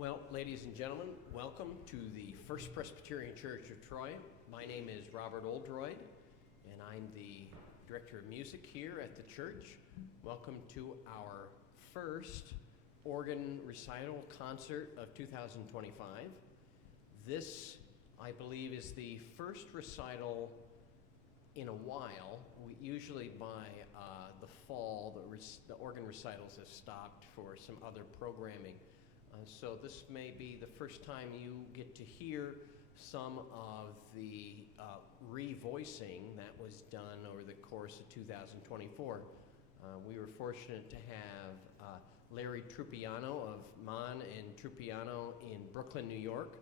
Well, ladies and gentlemen, welcome to the First Presbyterian Church of Troy. My name is Robert Oldroyd, and I'm the Director of Music here at the church. Welcome to our first organ recital concert of 2025. This, I believe, is the first recital in a while. Usually by the fall, the organ recitals have stopped for some other programming. So this may be the first time you get to hear some of the revoicing that was done over the course of 2024. We were fortunate to have Larry Trupiano of Mon and Trupiano in Brooklyn, New York,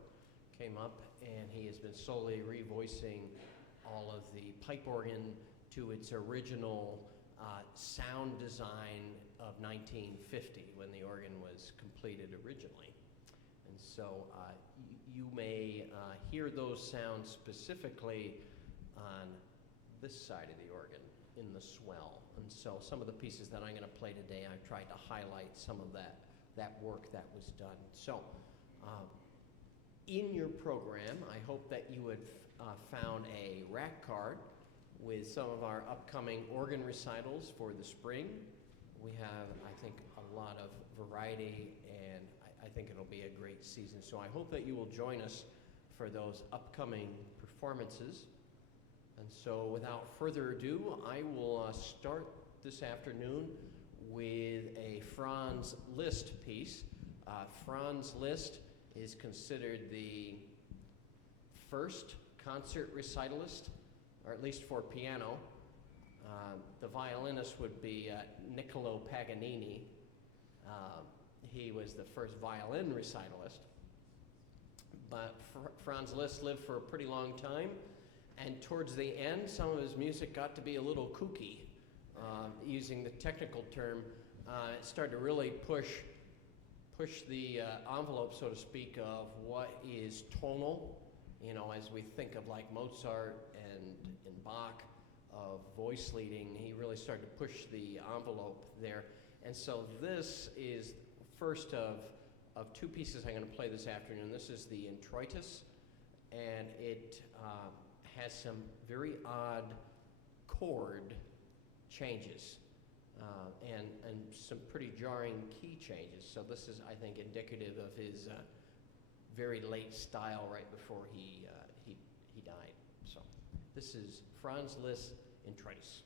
came up, and he has been slowly revoicing all of the pipe organ to its original sound design of 1950, when the organ was completed originally. And so you may hear those sounds specifically on this side of the organ in the swell. And so some of the pieces that I'm going to play today, I've tried to highlight some of that work that was done. So in your program, I hope that you have found a rack card with some of our upcoming organ recitals for the spring. We have, I think, a lot of variety, and I think it'll be a great season. So I hope that you will join us for those upcoming performances. And so without further ado, I will start this afternoon with a Franz Liszt piece. Franz Liszt is considered the first concert recitalist, or at least for piano. The violinist would be Niccolo Paganini. He was the first violin recitalist. But Franz Liszt lived for a pretty long time, and towards the end, some of his music got to be a little kooky. Using the technical term, it started to really push the envelope, so to speak, of what is tonal. You know, as we think of like Mozart and Bach of voice leading, he really started to push the envelope there. And so this is first of two pieces I'm going to play this afternoon. This is the Introitus, and it has some very odd chord changes and some pretty jarring key changes. So this is, I think, indicative of his very late style right before he died. So this is Franz Liszt Introitus.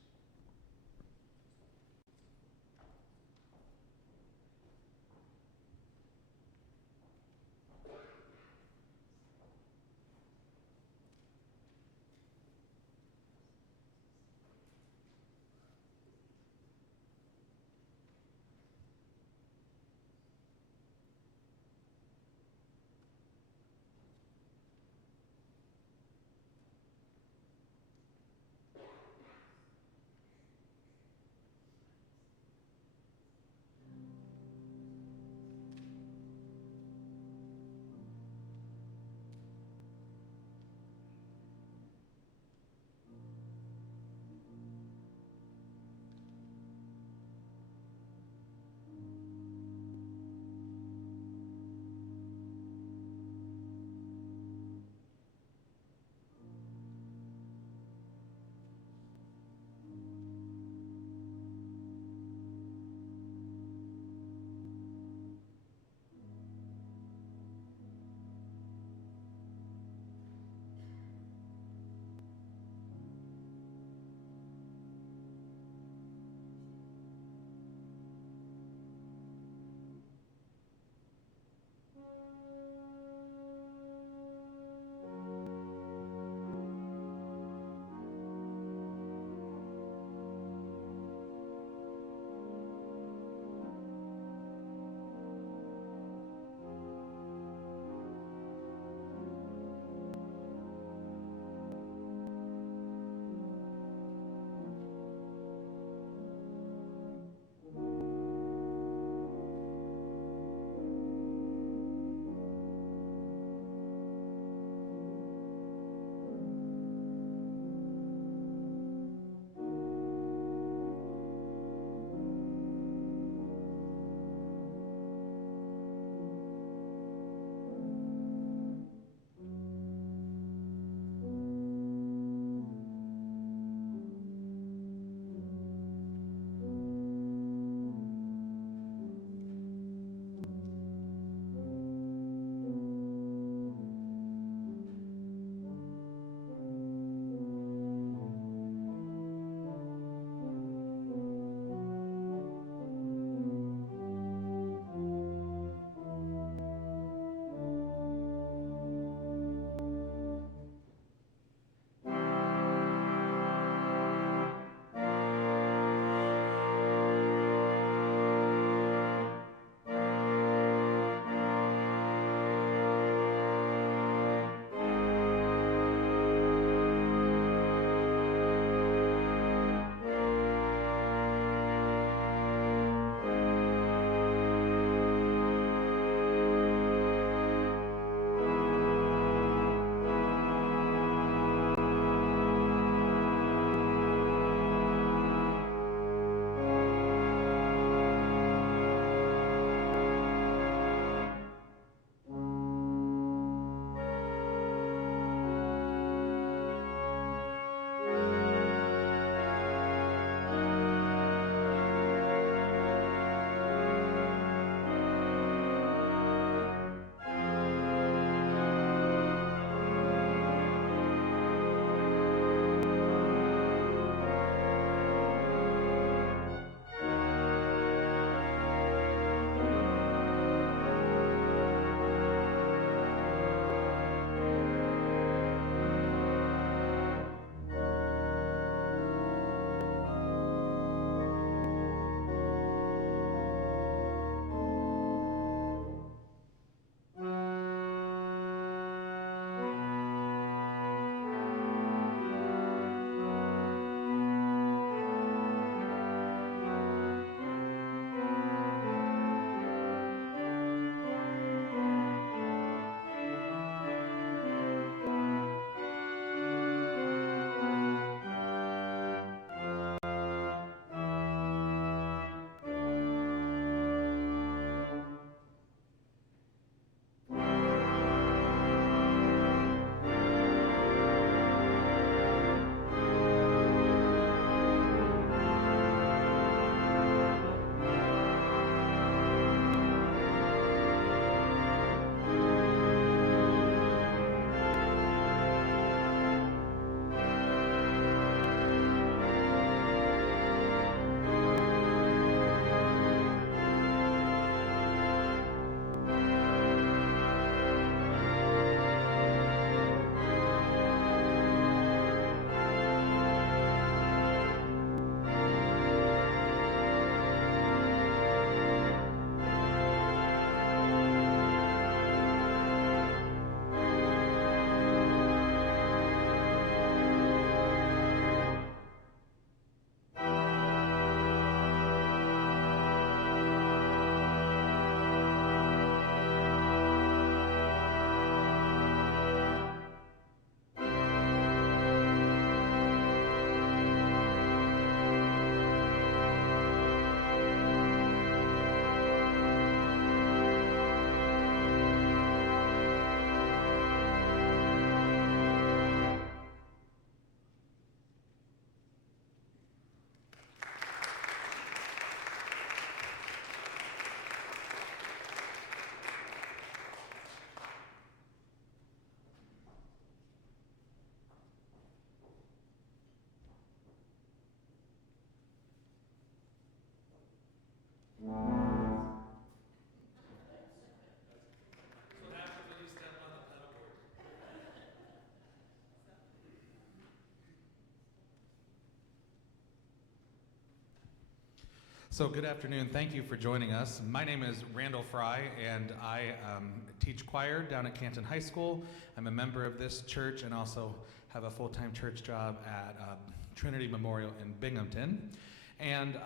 So good afternoon. Thank you for joining us. My name is Randall Frye, and I teach choir down at Canton High School. I'm a member of this church and also have a full-time church job at Trinity Memorial in Binghamton. And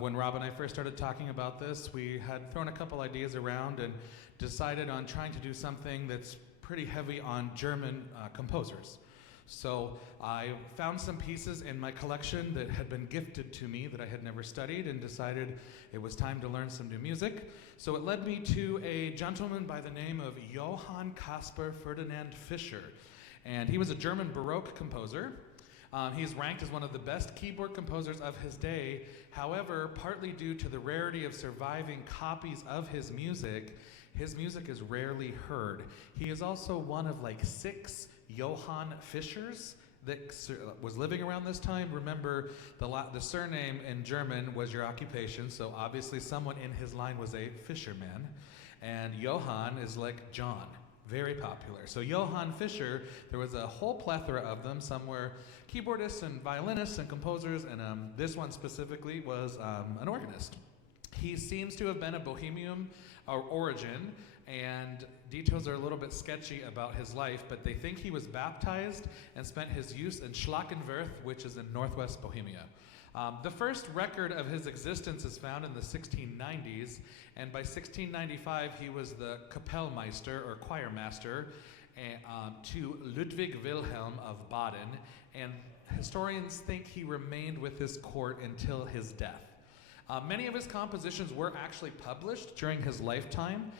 when Rob and I first started talking about this, we had thrown a couple ideas around and decided on trying to do something that's pretty heavy on German composers. So I found some pieces in my collection that had been gifted to me that I had never studied and decided it was time to learn some new music. So it led me to a gentleman by the name of Johann Caspar Ferdinand Fischer. And he was a German Baroque composer. He's ranked as one of the best keyboard composers of his day. However, partly due to the rarity of surviving copies of his music is rarely heard. He is also one of like 6 Johann Fischers that was living around this time. Remember, the surname in German was your occupation, so obviously someone in his line was a fisherman. And Johann is like John, very popular. So Johann Fischer, there was a whole plethora of them. Some were keyboardists and violinists and composers, and this one specifically was an organist. He seems to have been a Bohemian origin, and details are a little bit sketchy about his life, but they think he was baptized and spent his youth in Schlackenwerth, which is in northwest Bohemia. The first record of his existence is found in the 1690s, and by 1695 he was the Kapellmeister or choir master to Ludwig Wilhelm of Baden, and historians think he remained with his court until his death. Many of his compositions were actually published during his lifetime,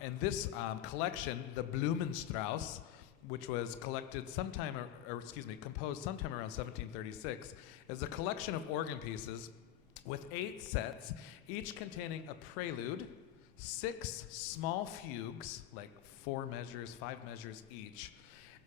and this collection, the Blumenstrauss, which was composed sometime around 1736, is a collection of organ pieces with 8 sets, each containing a prelude, 6 small fugues, like 4 measures, 5 measures each,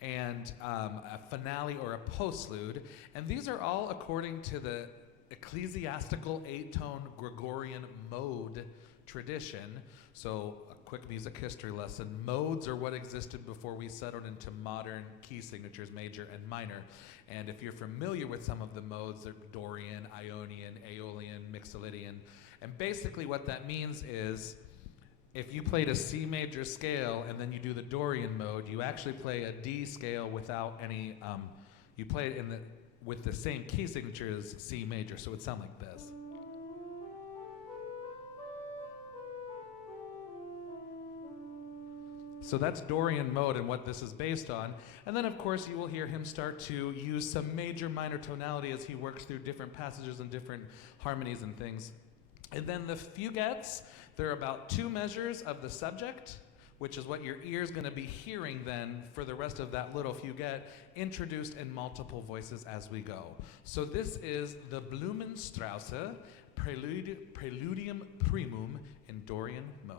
and a finale or a postlude, and these are all according to the ecclesiastical 8-tone Gregorian mode tradition. So a quick music history lesson. Modes are what existed before we settled into modern key signatures, major and minor. And if you're familiar with some of the modes, they're Dorian, Ionian, Aeolian, Mixolydian. And basically what that means is if you played a C major scale and then you do the Dorian mode, you actually play a D scale without any, you play it with the same key signature as C major, so it would sound like this. So that's Dorian mode and what this is based on. And then of course you will hear him start to use some major minor tonality as he works through different passages and different harmonies and things. And then the fuguettes, they're about 2 measures of the subject, which is what your ear's going to be hearing then for the rest of that little fuguette, introduced in multiple voices as we go. So this is the Blumenstrauss Preludium Primum in Dorian mode.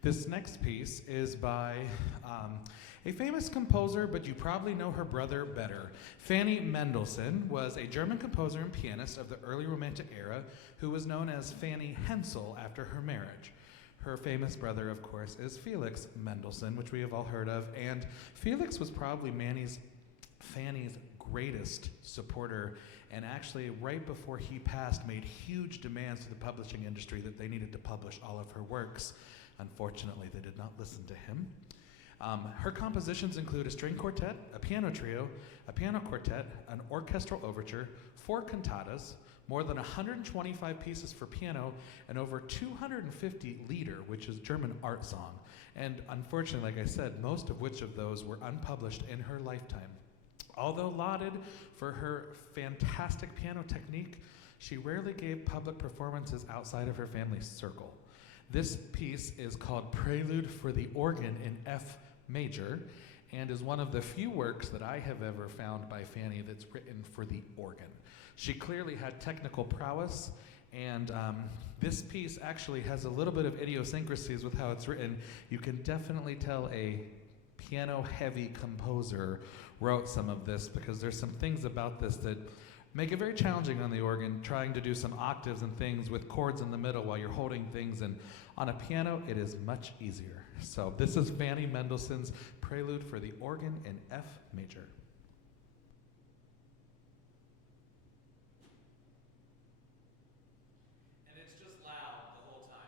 This next piece is by a famous composer, but you probably know her brother better. Fanny Mendelssohn was a German composer and pianist of the early Romantic era who was known as Fanny Hensel after her marriage. Her famous brother, of course, is Felix Mendelssohn, which we have all heard of, and Felix was probably Fanny's greatest supporter, and actually right before he passed made huge demands to the publishing industry that they needed to publish all of her works. Unfortunately, they did not listen to him. Her compositions include a string quartet, a piano trio, a piano quartet, an orchestral overture, 4 cantatas, more than 125 pieces for piano, and over 250 Lieder, which is German art song. And unfortunately, like I said, most of which of those were unpublished in her lifetime. Although lauded for her fantastic piano technique, she rarely gave public performances outside of her family circle. This piece is called Prelude for the Organ in F major, and is one of the few works that I have ever found by Fanny that's written for the organ. She clearly had technical prowess, and this piece actually has a little bit of idiosyncrasies with how it's written. You can definitely tell a piano-heavy composer wrote some of this, because there's some things about this that make it very challenging on the organ, trying to do some octaves and things with chords in the middle while you're holding things, and on a piano it is much easier. So this is Fanny Mendelssohn's Prelude for the Organ in F major. And it's just loud the whole time.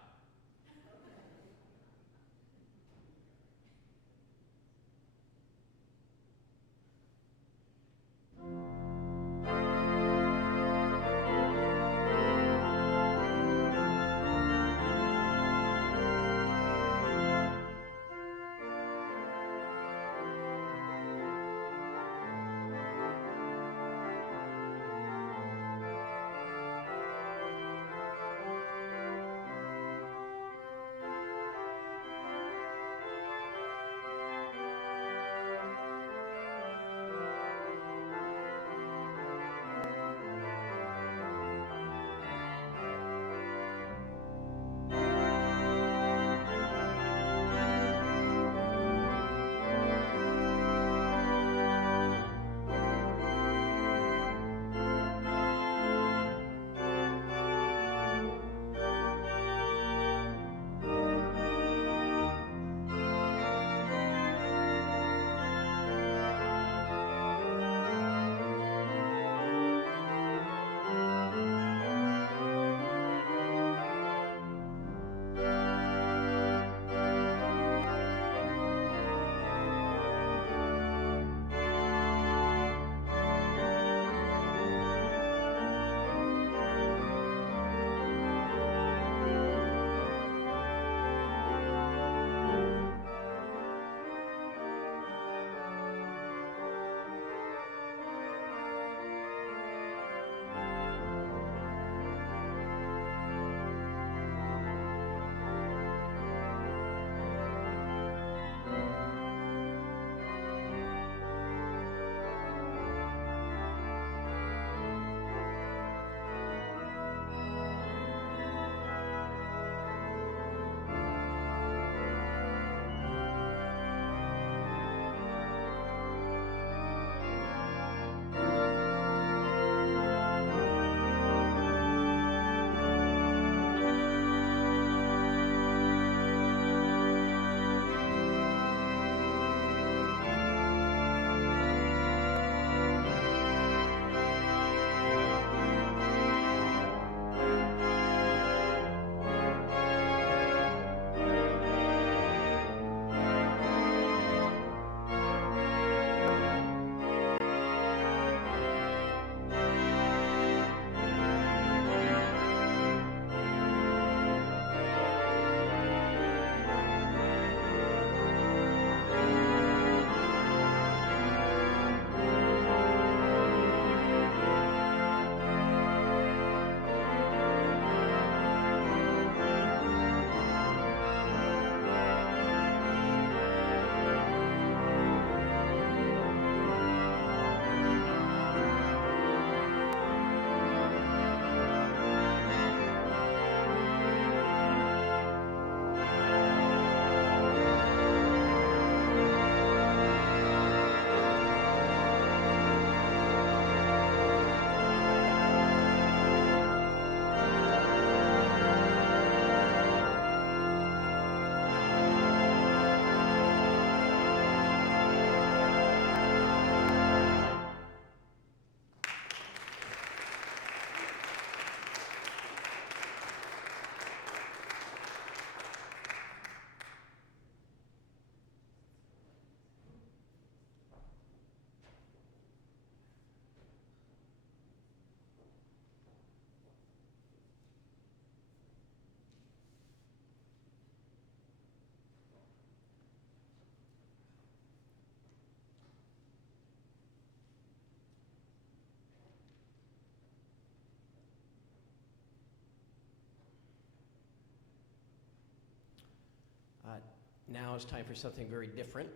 Now it's time for something very different.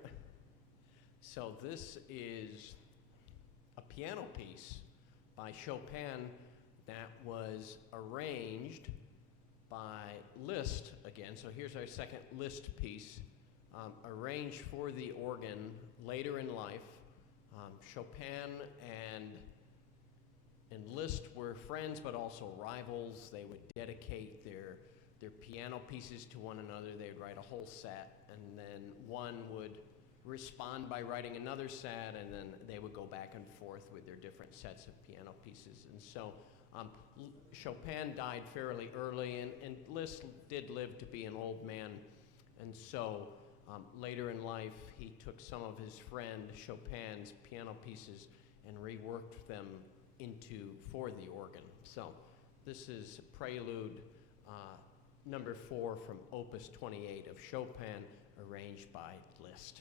So this is a piano piece by Chopin that was arranged by Liszt again. So here's our second Liszt piece, arranged for the organ later in life. Chopin and Liszt were friends, but also rivals. They would dedicate their piano pieces to one another. They would write a whole set, and then one would respond by writing another set, and then they would go back and forth with their different sets of piano pieces. And so Chopin died fairly early, and Liszt did live to be an old man. And so later in life, he took some of his friend Chopin's piano pieces and reworked them for the organ. So this is Prelude number 4 from Opus 28 of Chopin, arranged by Liszt.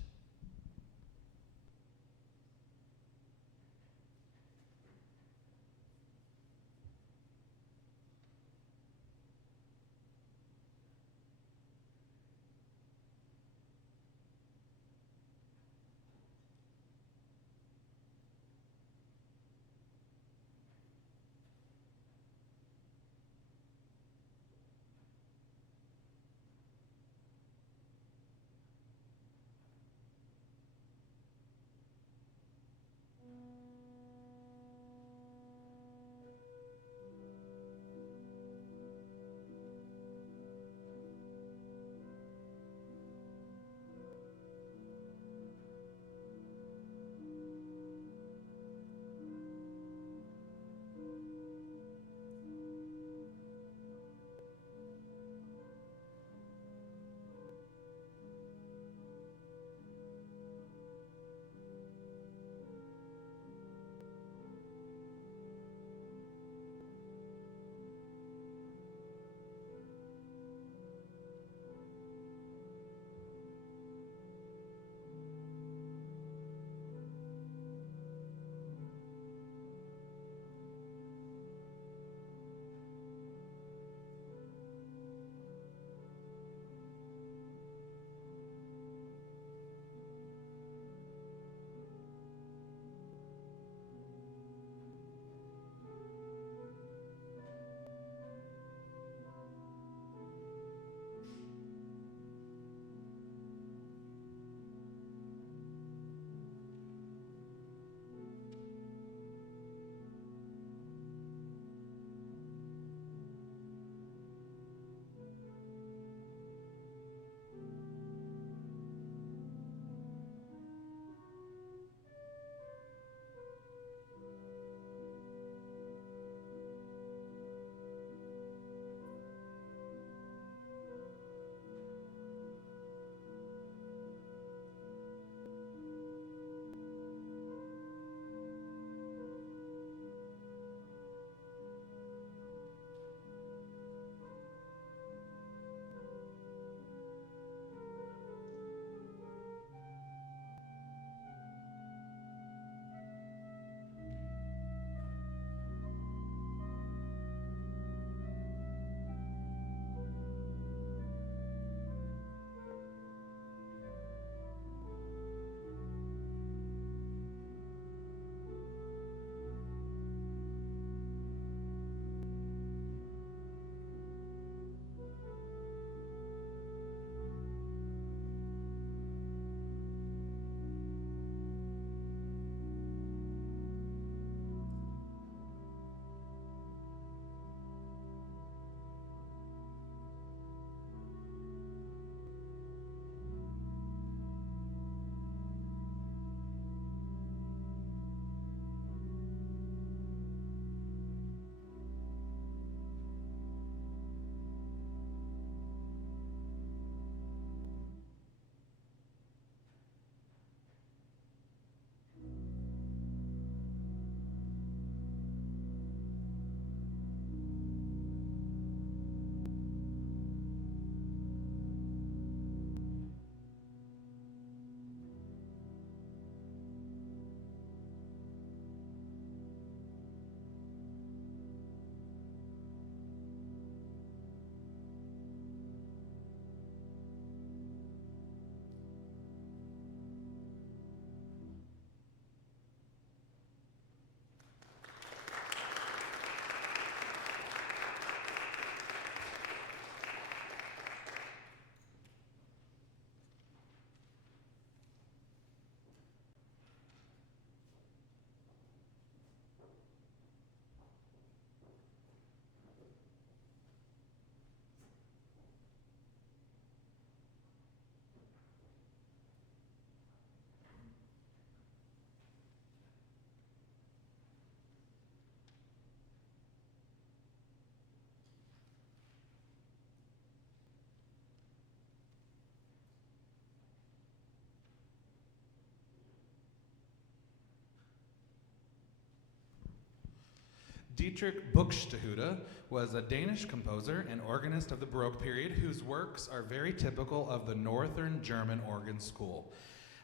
Dietrich Buxtehude was a Danish composer and organist of the Baroque period whose works are very typical of the Northern German organ school.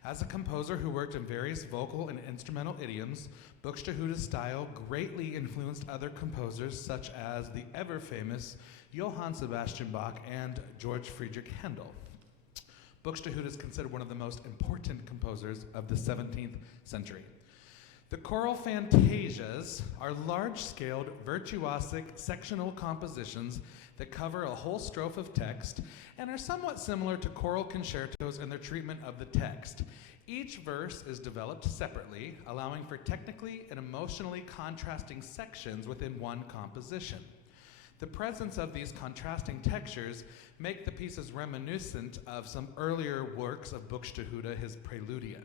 As a composer who worked in various vocal and instrumental idioms, Buxtehude's style greatly influenced other composers such as the ever-famous Johann Sebastian Bach and George Friedrich Handel. Buxtehude is considered one of the most important composers of the 17th century. The choral fantasias are large-scaled, virtuosic, sectional compositions that cover a whole strophe of text and are somewhat similar to choral concertos in their treatment of the text. Each verse is developed separately, allowing for technically and emotionally contrasting sections within one composition. The presence of these contrasting textures make the pieces reminiscent of some earlier works of Buxtehude, his Preludia.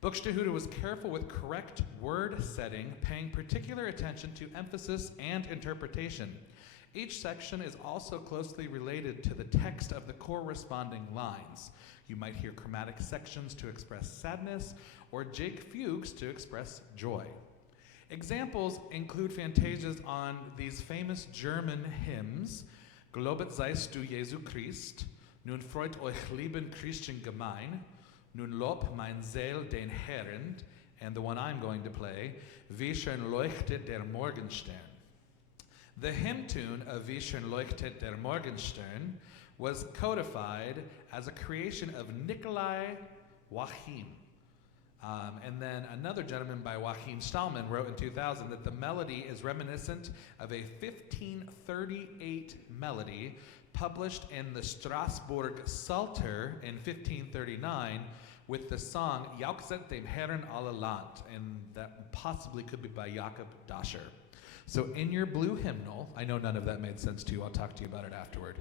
Buxtehude was careful with correct word setting, paying particular attention to emphasis and interpretation. Each section is also closely related to the text of the corresponding lines. You might hear chromatic sections to express sadness, or Jake fugues to express joy. Examples include fantasias on these famous German hymns, Globet seist du Jesu Christ, Nun freut euch lieben Christen gemein, Nun lob mein Seel den Herrn, and the one I'm going to play, Wie schön leuchtet der Morgenstern. The hymn tune of Wie schön leuchtet der Morgenstern was codified as a creation of Nikolai Joachim. And then another gentleman by Joachim Stallman wrote in 2000 that the melody is reminiscent of a 1538 melody published in the Strasbourg Psalter in 1539 with the song Jauchzet dem Herrn alle Land, and that possibly could be by Jakob Dascher. So in your blue hymnal, I know none of that made sense to you, I'll talk to you about it afterward.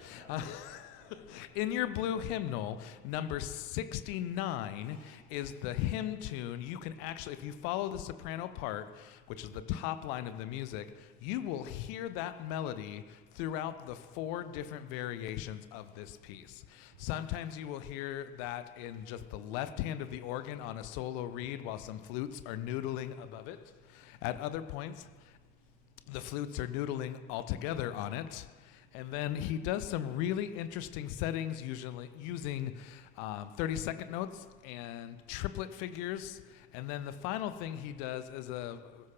In your blue hymnal, number 69 is the hymn tune. You can actually, if you follow the soprano part, which is the top line of the music, you will hear that melody throughout the 4 different variations of this piece. Sometimes you will hear that in just the left hand of the organ on a solo reed while some flutes are noodling above it. At other points, the flutes are noodling all together on it. And then he does some really interesting settings, usually using 30-second notes and triplet figures. And then the final thing he does is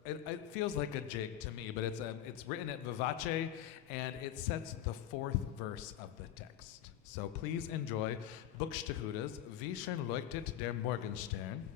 it feels like a jig to me, but it's written at vivace, and it sets the 4th verse of the text. So please enjoy Buxtehude's Wie schön leuchtet der Morgenstern.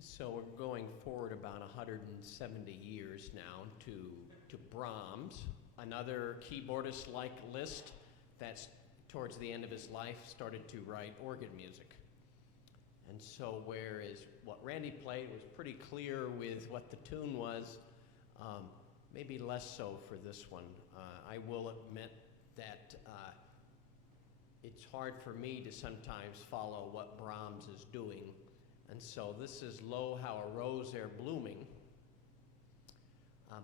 So we're going forward about 170 years now to Brahms, another keyboardist like Liszt that's towards the end of his life started to write organ music. And so whereas what Randy played was pretty clear with what the tune was, maybe less so for this one. I will admit that it's hard for me to sometimes follow what Brahms is doing. And so this is Lo, How a Rose Ere Blooming.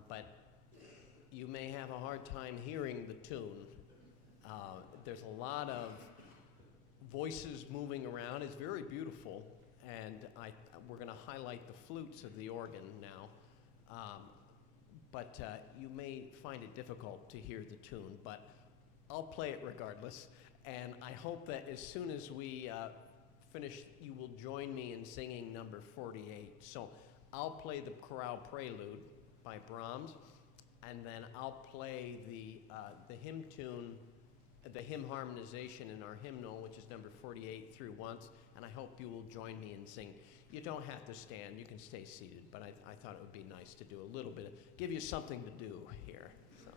But you may have a hard time hearing the tune. There's a lot of voices moving around. It's very beautiful. And we're going to highlight the flutes of the organ now. But you may find it difficult to hear the tune. But I'll play it regardless. And I hope that as soon as we finish, you will join me in singing number 48. So I'll play the chorale prelude by Brahms, and then I'll play the hymn tune, the hymn harmonization in our hymnal, which is number 48 through once, and I hope you will join me in singing. You don't have to stand, you can stay seated, but I thought it would be nice to do a little bit, give you something to do here. So.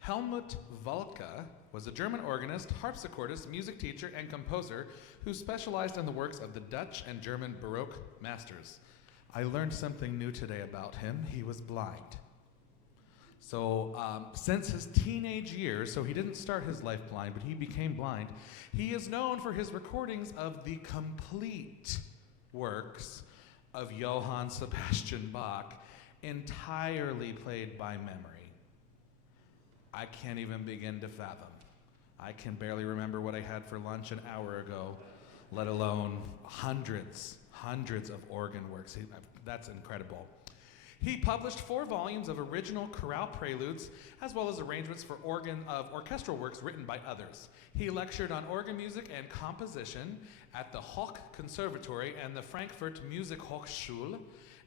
Helmut Walke was a German organist, harpsichordist, music teacher, and composer who specialized in the works of the Dutch and German Baroque masters. I learned something new today about him. He was blind. So since his teenage years, so he didn't start his life blind, but he became blind, he is known for his recordings of the complete works of Johann Sebastian Bach, entirely played by memory. I can't even begin to fathom. I can barely remember what I had for lunch an hour ago, let alone hundreds of organ works. That's incredible. He published 4 volumes of original chorale preludes, as well as arrangements for orchestral works written by others. He lectured on organ music and composition at the Hoch Conservatory and the Frankfurt Musikhochschule.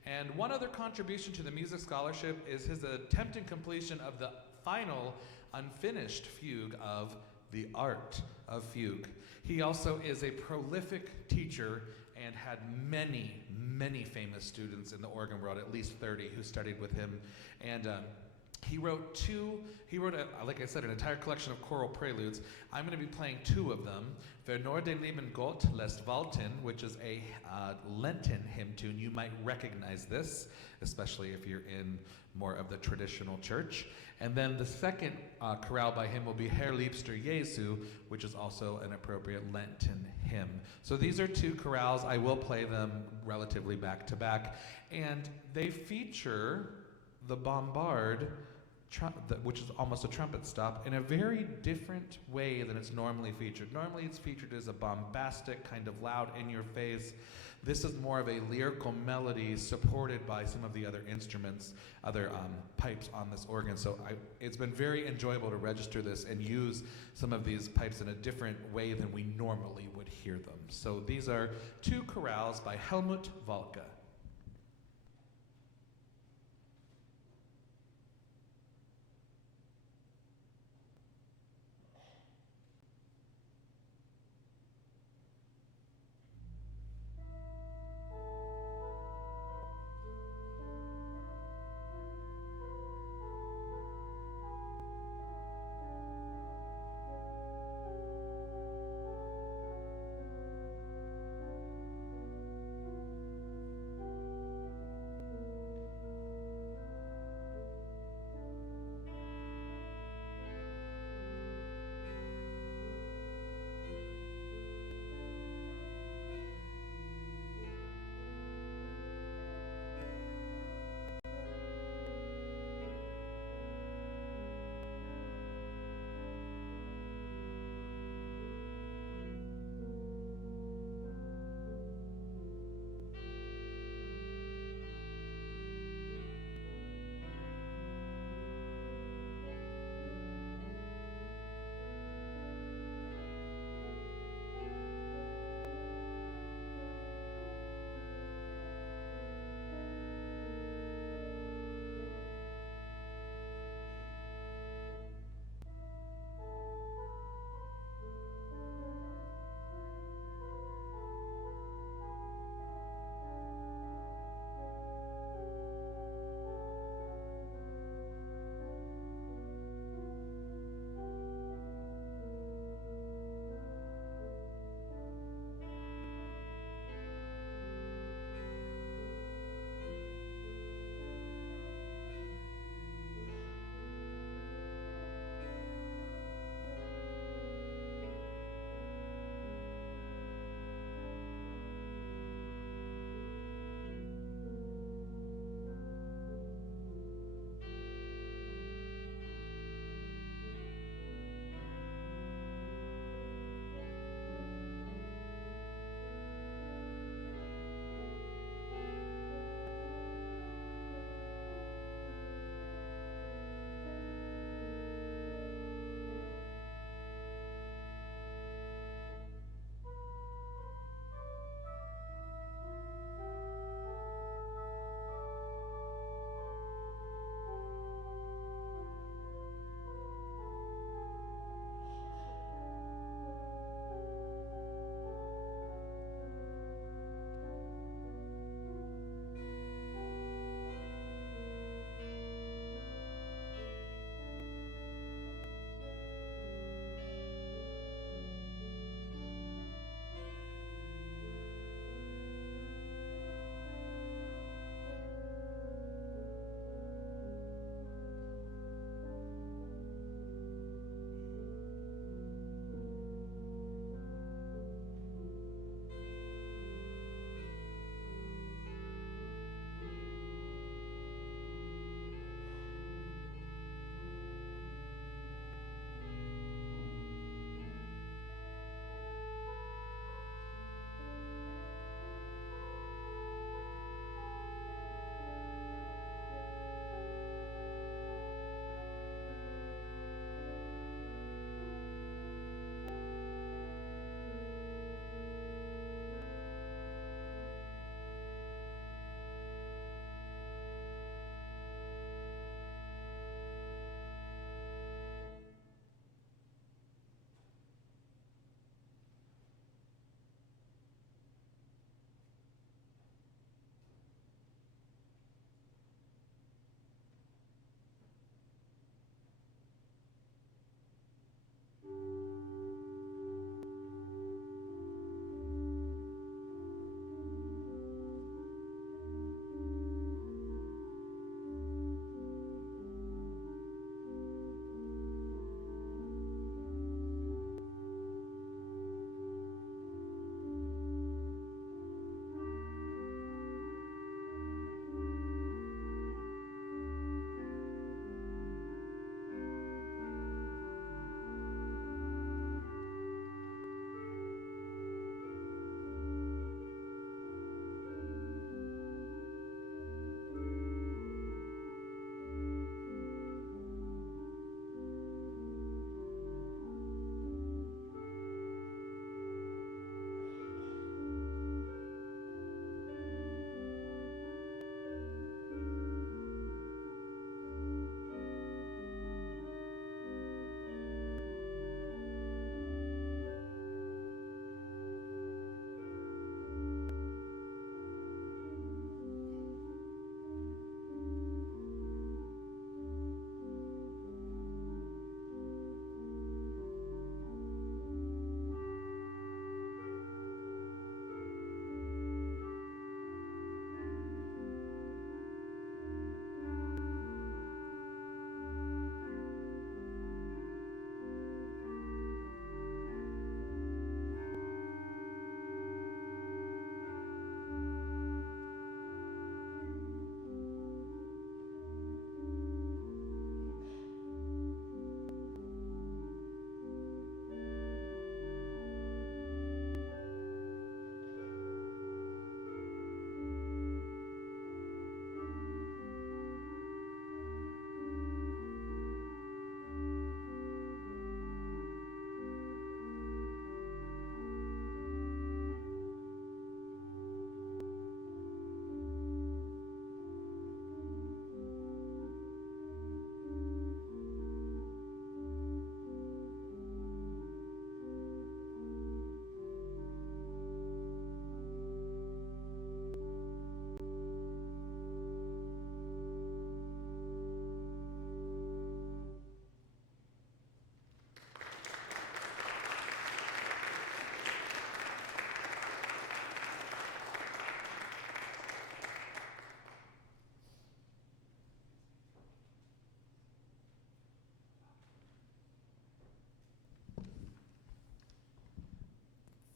And one other contribution to the music scholarship is his attempt and completion of the final unfinished fugue of The Art of Fugue. He also is a prolific teacher and had many famous students in the organ world, at least 30 who studied with him. And he wrote, like I said, an entire collection of choral preludes. I'm going to be playing 2 of them. Wer nur den lieben Gott lässt walten, which is a Lenten hymn tune. You might recognize this, especially if you're in more of the traditional church. And then the second chorale by him will be Herr liebster Jesu, which is also an appropriate Lenten hymn. So these are 2 chorales. I will play them relatively back to back. And they feature the bombard, which is almost a trumpet stop, in a very different way than it's normally featured. Normally it's featured as a bombastic, kind of loud, in-your-face. This is more of a lyrical melody supported by some of the other instruments, other pipes on this organ. So it's been very enjoyable to register this and use some of these pipes in a different way than we normally would hear them. So these are 2 chorales by Helmut Walke.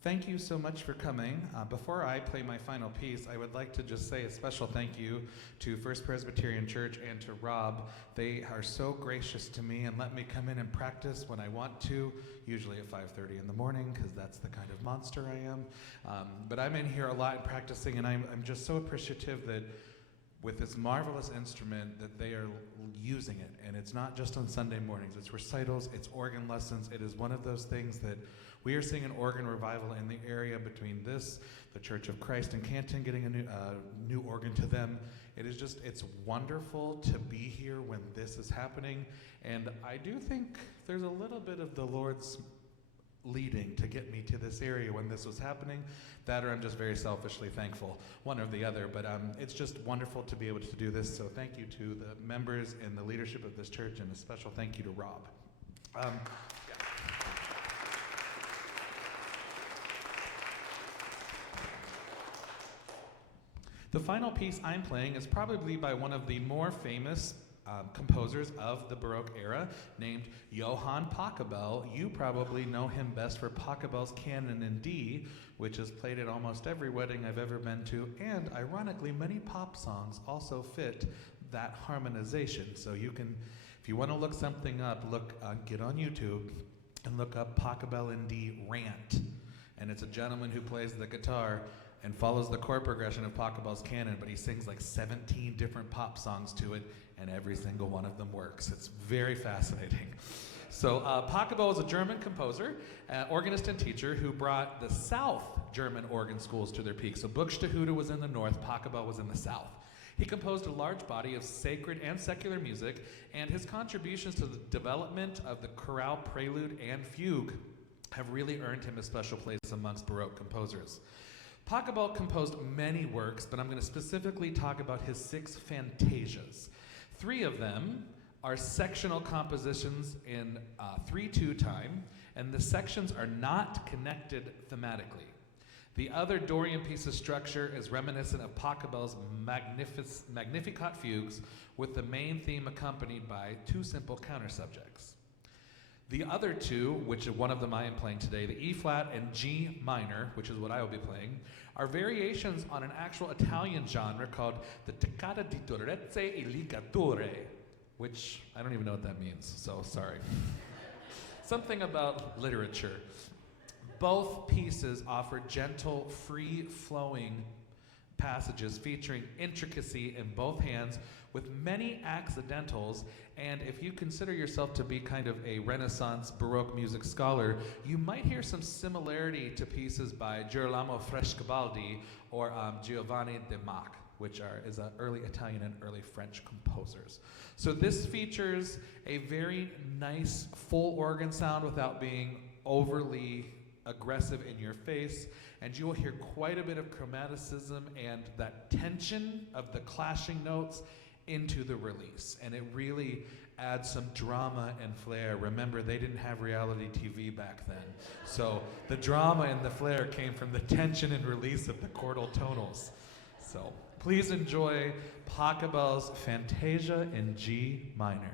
Thank you so much for coming. Before I play my final piece, I would like to just say a special thank you to First Presbyterian Church and to Rob. They are so gracious to me and let me come in and practice when I want to, usually at 5:30 in the morning, because that's the kind of monster I am. But I'm in here a lot and practicing, and I'm just so appreciative that with this marvelous instrument that they are using it. And it's not just on Sunday mornings, it's recitals, it's organ lessons. It is one of those things that we are seeing an organ revival in the area between this, the Church of Christ in Canton getting a new organ to them. It's wonderful to be here when this is happening. And I do think there's a little bit of the Lord's leading to get me to this area when this was happening. That or I'm just very selfishly thankful, one or the other. But it's just wonderful to be able to do this. So thank you to the members and the leadership of this church, and a special thank you to Rob. The final piece I'm playing is probably by one of the more famous composers of the Baroque era, named Johann Pachelbel. You probably know him best for Pachelbel's Canon in D, which is played at almost every wedding I've ever been to, and ironically, many pop songs also fit that harmonization. So you can, if you want to look something up, get on YouTube and look up Pachelbel in D Rant, and it's a gentleman who plays the guitar and follows the chord progression of Pachelbel's Canon, but he sings like 17 different pop songs to it, and every single one of them works. It's very fascinating. So Pachelbel was a German composer, organist and teacher who brought the South German organ schools to their peak. So Buxtehude was in the north, Pachelbel was in the south. He composed a large body of sacred and secular music, and his contributions to the development of the chorale prelude and fugue have really earned him a special place amongst Baroque composers. Pachelbel composed many works, but I'm going to specifically talk about his 6 fantasias. 3 of them are sectional compositions in 3/2 time, and the sections are not connected thematically. The other Dorian piece of structure is reminiscent of Pachelbel's Magnificat fugues, with the main theme accompanied by 2 simple counter subjects. The other 2, which one of them I am playing today, the E flat and G minor, which is what I will be playing, are variations on an actual Italian genre called the toccata di torrezze e ligature, which I don't even know what that means, so sorry. Something about literature. Both pieces offer gentle, free-flowing passages featuring intricacy in both hands with many accidentals, and if you consider yourself to be kind of a Renaissance Baroque music scholar, you might hear some similarity to pieces by Girolamo Frescobaldi or Giovanni de Mach, which is early Italian and early French composers. So this features a very nice full organ sound without being overly aggressive in your face, and you will hear quite a bit of chromaticism and that tension of the clashing notes into the release, and it really adds some drama and flair. Remember, they didn't have reality TV back then, so the drama and the flair came from the tension and release of the chordal tonals. So please enjoy Pachelbel's Fantasia in G minor.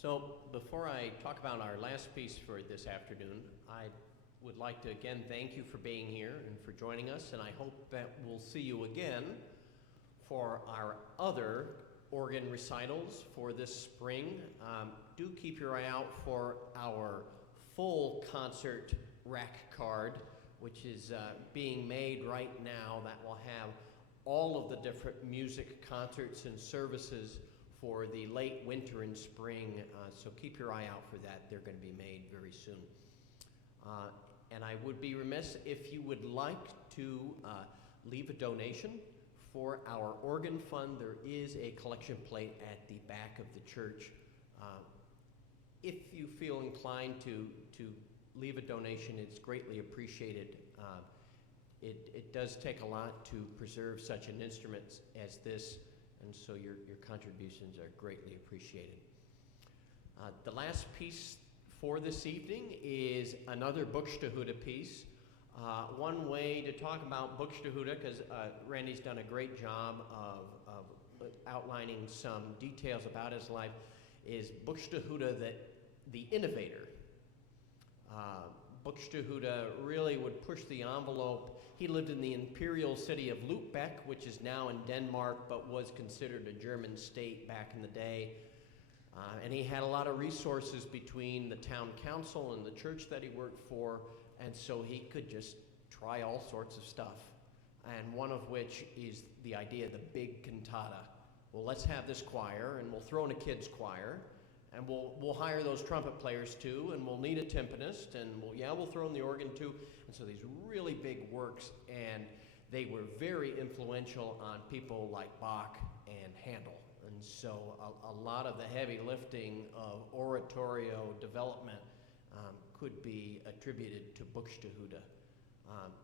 So before I talk about our last piece for this afternoon, I would like to again thank you for being here and for joining us, and I hope that we'll see you again for our other organ recitals for this spring. Do keep your eye out for our full concert rack card, which is being made right now, that will have all of the different music concerts and services for the late winter and spring, so keep your eye out for that. They're going to be made very soon. And I would be remiss if you would like to leave a donation for our organ fund. There is a collection plate at the back of the church. If you feel inclined to leave a donation, it's greatly appreciated. It does take a lot to preserve such an instrument as this, and so your contributions are greatly appreciated. The last piece for this evening is another Buxtehude piece. One way to talk about Buxtehude, because Randy's done a great job of outlining some details about his life, is Buxtehude the innovator. Buxtehude really would push the envelope. He lived in the imperial city of Lübeck, which is now in Denmark, but was considered a German state back in the day. And he had a lot of resources between the town council and the church that he worked for, and so he could just try all sorts of stuff. And one of which is the idea of the big cantata. Well, let's have this choir, and we'll throw in a kids' choir, and we'll hire those trumpet players too, and we'll need a timpanist, and we'll throw in the organ too. And so these really big works, and they were very influential on people like Bach and Handel. And so a lot of the heavy lifting of oratorio development could be attributed to Buxtehude.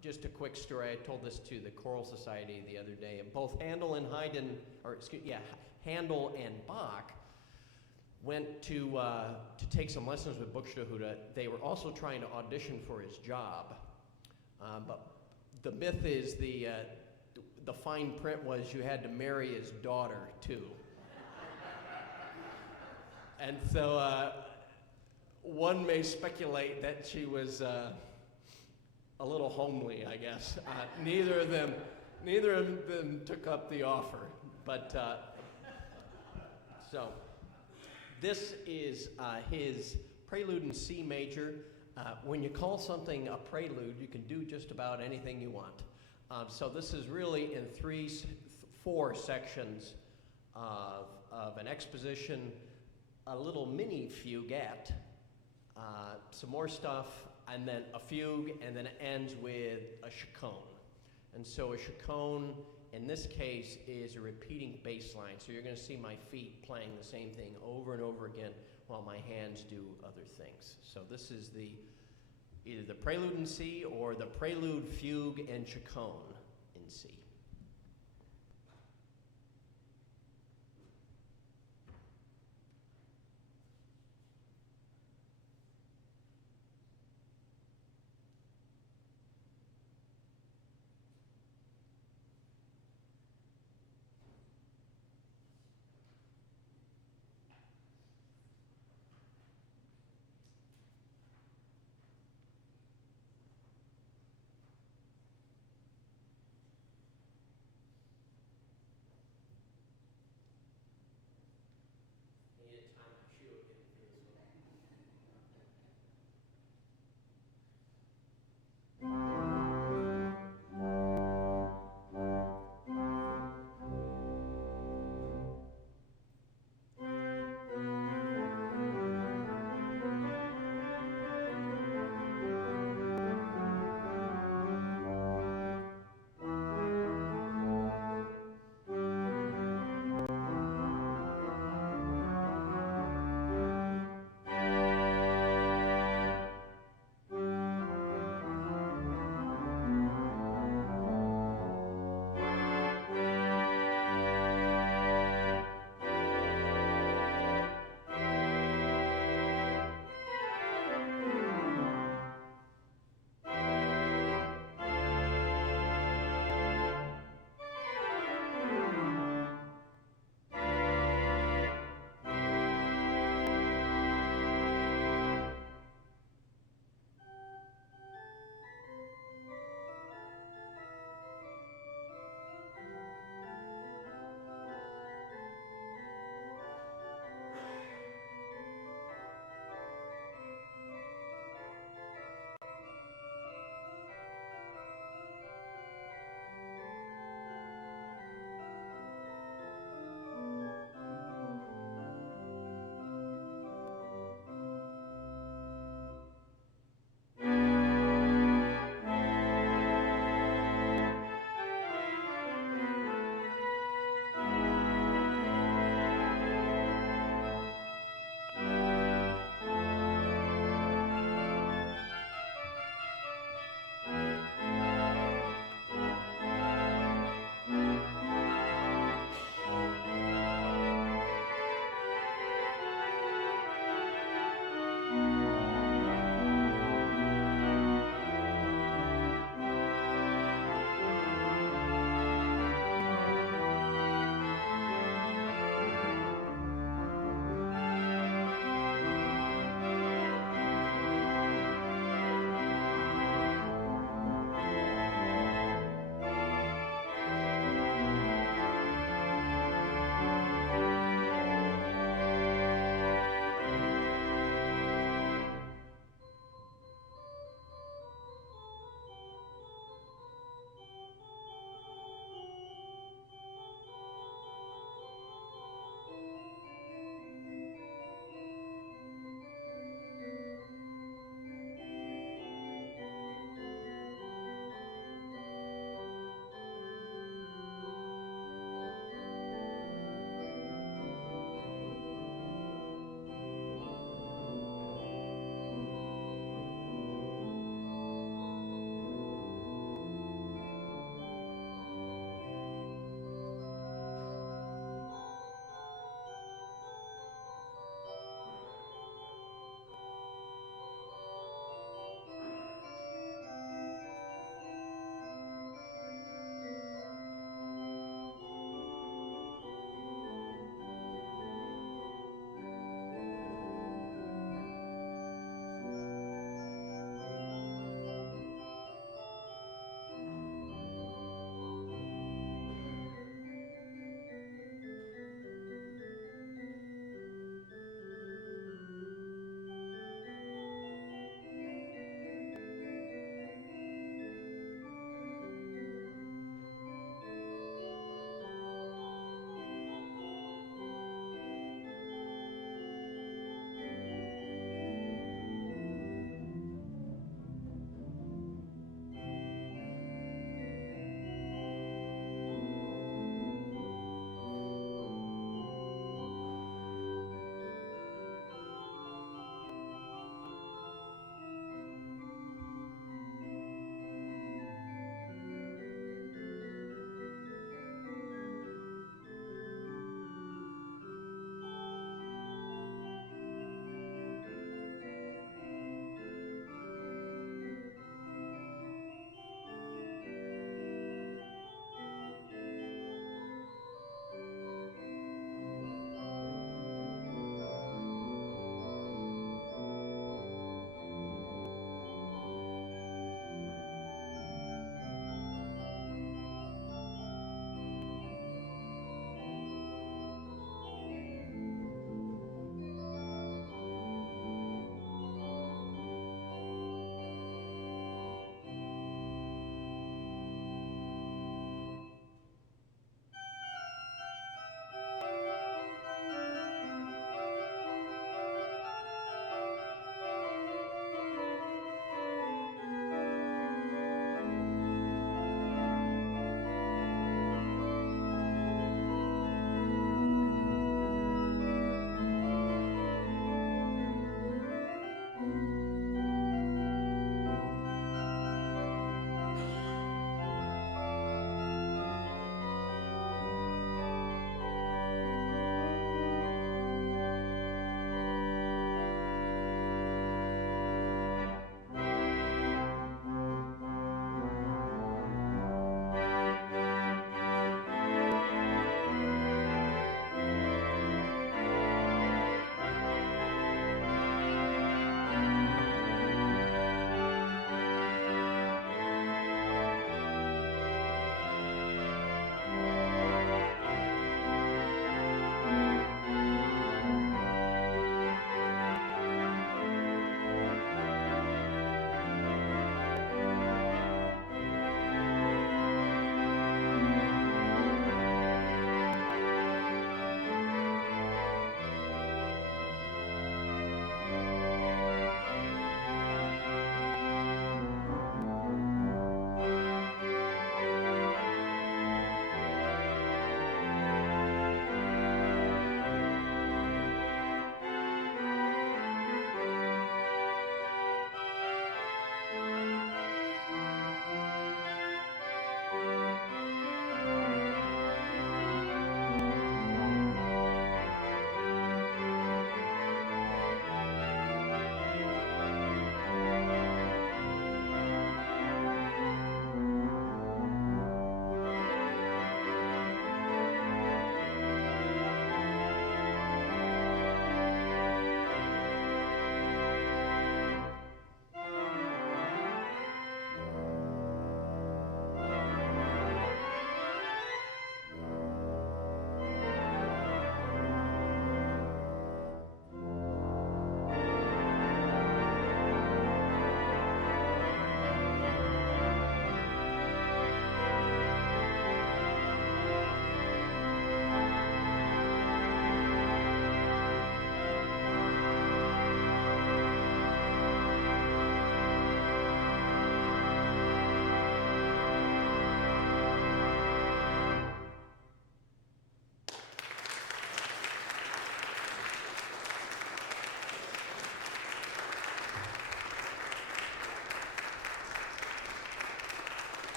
Just a quick story, I told this to the Choral Society the other day. Both Handel and Handel and Bach went to take some lessons with Buxtehude. They were also trying to audition for his job. But the myth is the fine print was you had to marry his daughter too. And so one may speculate that she was a little homely, I guess. Neither of them took up the offer. But so this is his Prelude in C major. When you call something a prelude, you can do just about anything you want. So this is really in four sections of an exposition, a little mini fugette, some more stuff, and then a fugue, and then it ends with a chaconne. And so a chaconne, in this case, is a repeating bass line. So you're going to see my feet playing the same thing over and over again while my hands do other things. So this is either the Prelude in C or the Prelude, Fugue, and Chaconne in C.